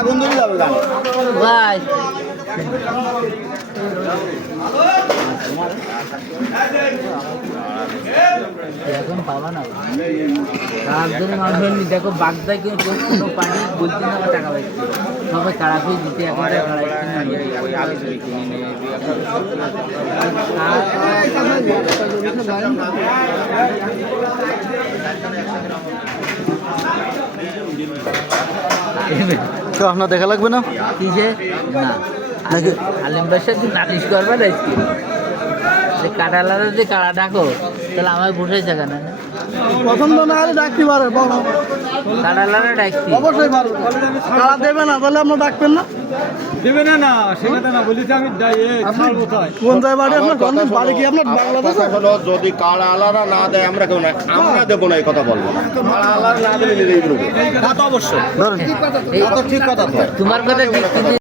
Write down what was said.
আগুন ধরে যাবে গান ভাই এখন পাবা না রাজধানী মানুষ দেখো বাগদায় কোনো পানি বলতে না টাকা পাইছে সবাই তাড়াতাড়ি দিতে এখন তো আপনার দেখা লাগবে না কিসে না নাকি আলিম বাসার তুই নালিশ করবে না যে কাটালারে যে কাড়া ডাকো তাহলে আমার বসেছে কেন পছন্দ না হলে ডাকতে পারে কাটালারে ডাকছি অবশ্যই পারবে কারা দেবে না তাহলে আপনার ডাকবেন না দেবে না না সেটা না বলেছি আমি কোন জায়গায় বাড়ি আপনার বাড়ি কি আপনার বাংলাদেশে হলো যদি কাড়া আলাদা না দেয় আমরা কেউ না আমরা দেবো না এই কথা বলবো কাড়া আলাদা না দিলে নিজেই দেবো অবশ্যই তোমার কথা ঠিক